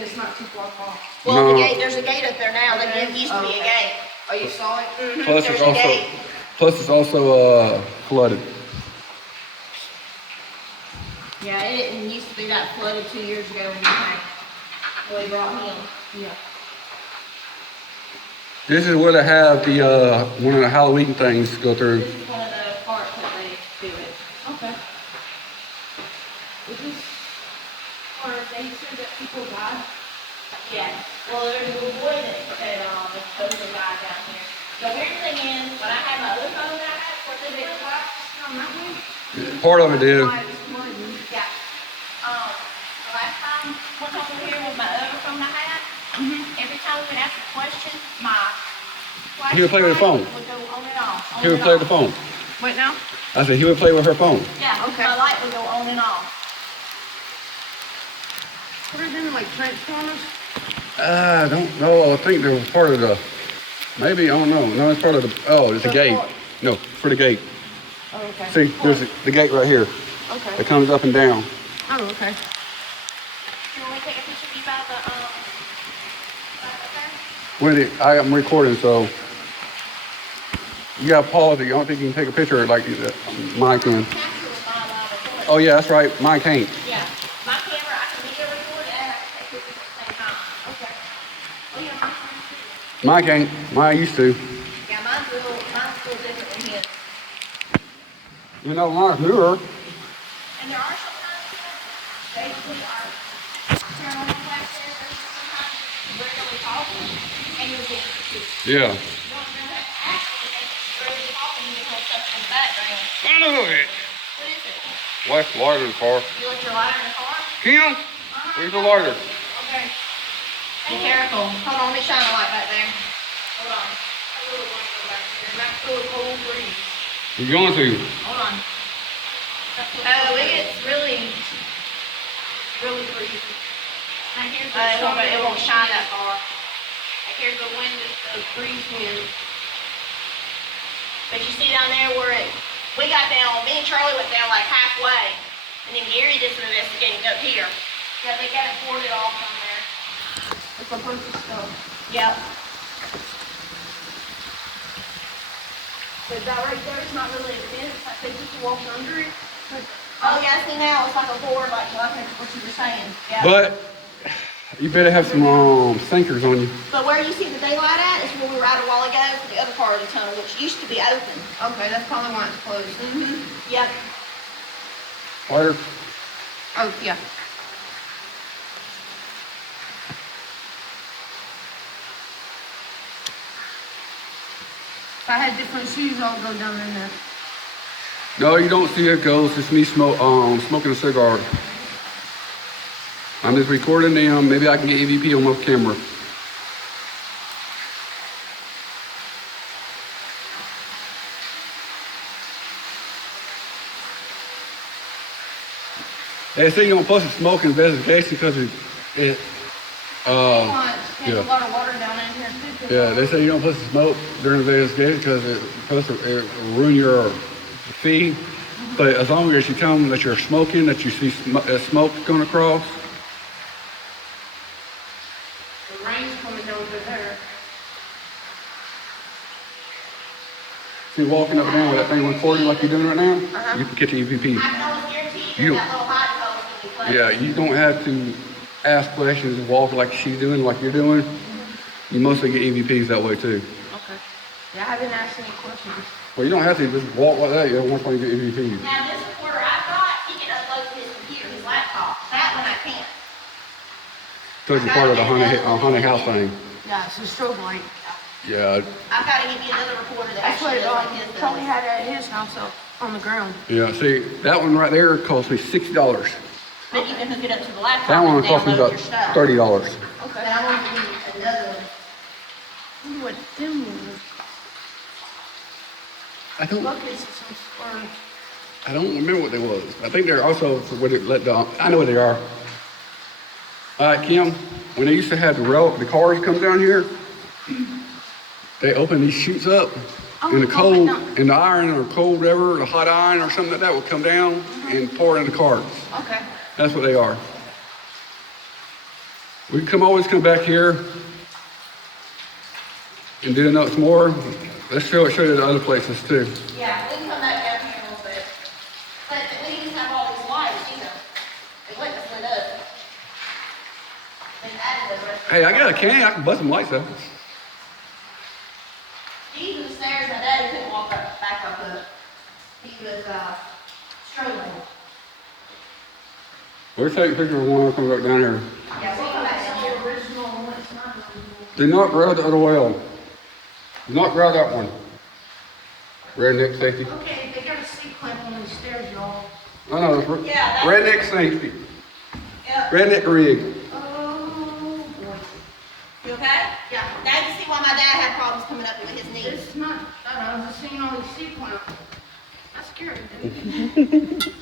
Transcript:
It's not too far off. Well, No. the gate, there's a gate up there now. There used to be a gate. Oh, you saw it? Mm-hmm. Plus There's it's a also gate. flooded. Yeah, it didn't used to be that flooded 2 years ago when you came. When we brought him. Yeah. This is where they have the one of the Halloween things go through. This is one of the parts that they do it. Okay. Is this where they said that people died? Yeah. Well, there's a little boy that is supposed to die down here. The weird thing is, when I had my other phone that I had for the big box, On that one? Part of it did. yeah. The last time went over here with my other phone I had, every time we would ask a question, my He would play with the phone. would go on and off. He would play with the phone. Wait now? I said he would play with her phone. Yeah, Okay. my light would go on and off. What are they, like Transformers? I don't know. I think they were part of the. Maybe I don't know. No, it's part of the. Oh, it's a gate. No, for the gate. Oh, okay. See, there's the gate right here. Okay. It comes up and down. Oh, okay. You want me to take a picture of you by the I'm recording, so you gotta pause it. I don't think you can take a picture like mine can. Oh yeah, that's right. Mine can't. Yeah, my camera, I can video record and I can take pictures at the same time. Okay. Oh yeah, Mine can't. Mine used to. yeah, mine's still different than his. You know, mine's newer. And there are sometimes they put our paranormal class there, there's sometimes we're really talking and you'll get confused. Yeah. You don't really have to ask anything, we're really talking and you get stuff in the background. I know it. What is it? Left lighter in the car. You left your lighter in the car? Kim, where's the lighter? Okay. Be careful. Hold on, let me shine a light back there. Hold on. I really want to go back there. Back to a cold breeze. You're going to. Hold on. Oh, it gets really breezy. Now here's the it won't shine that far. Like here's the wind, the breeze wind. But you see down there where we got down, me and Charlie went down like halfway. And then Gary did some investigating up here. Yeah, they got it boarded off on there. It's a bunch of stuff. Yep. But that right there is not really a fence. Like they just walk under it. Oh yeah, see now it's like a board, like what you were saying. Yeah. But you better have some sinkers on you. But where you see the daylight at is where we were at a while ago for the other part of the tunnel, which used to be open. Okay, that's probably why it's closed. Yep. Lighter. Oh, yeah. If I had different shoes, I'll go down in there. No, you don't see it goes. It's me smoking a cigar. I'm just recording them. Maybe I can get EVP on my camera. They say you don't supposed to smoke in investigation because it Get yeah. a lot of water down in here too. Yeah, they say you don't supposed to smoke during the investigation because it's supposed to ruin your fee. But as long as you tell them that you're smoking, that you see smoke going across. The rain's coming down through there. See, walking up and down with that thing recording like you're doing right now, you can get the EVP. I can almost guarantee You- you that little hot hole is going to be closed. Yeah, you don't have to ask questions and walk like she's doing, like you're doing. You mostly get EVPs that way too. Okay. Yeah, I haven't asked any questions. Well, you don't have to just walk like that. You don't want to get EVPs. Now this recorder I've got, he can upload to his computer, his laptop. That one I can't. So it's part of the haunted house thing. Yeah, it's a strobe light. Yeah, I've got to give you another recorder that That's what actually does like his Charlie does. had at his house on the ground. yeah. See, that one right there cost me $60. But you can hook it up to the laptop That one and cost me download about your stuff. $30. But I want to give you another one. I wonder what them was. I don't Buckets or remember what they was. I think they're also for what it let down. I know what they are. Kim, when they used to have the cars come down here, they open these chutes up, and the cold, and the iron or cold whatever, the hot iron or something like that will come down and pour in the cars. okay. That's what they are. We can always come back here and do some more. Let's show you the other places too. Yeah, we can come back down here a little bit. But we didn't have all these lights either. It wouldn't have lit up. And added the rest. Hey, I got a can. I can bust some lights up. These are the stairs my daddy couldn't walk up, back up. He was struggling. We're taking pictures of one coming back down here. Yeah, we'll come back down here. The original one, it's not the original. Do not grab the other well. Do not grab that one. Redneck safety. Okay, they got a seat clamp on these stairs, y'all. Oh no, it's Yeah, that's- redneck safety. Yeah. Redneck rig. Oh, boy. You okay? Yeah. Now you see why my dad had problems coming up with his knees. It's not, I was just seeing all these seat clamps. That's scary.